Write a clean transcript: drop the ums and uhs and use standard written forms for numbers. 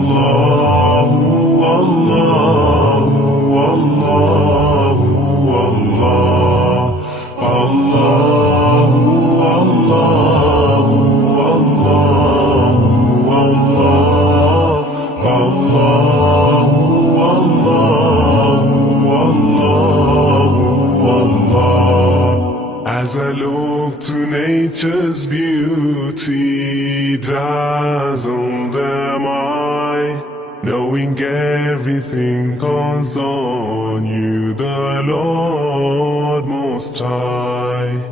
Allahu, Allahu, Allahu, Allah. Allahu, Allahu, Allahu, Allah. Allahu, Allahu, Allahu, Allah. As I look to nature's beauty, dazzled am I, knowing everything calls on you, the Lord Most High.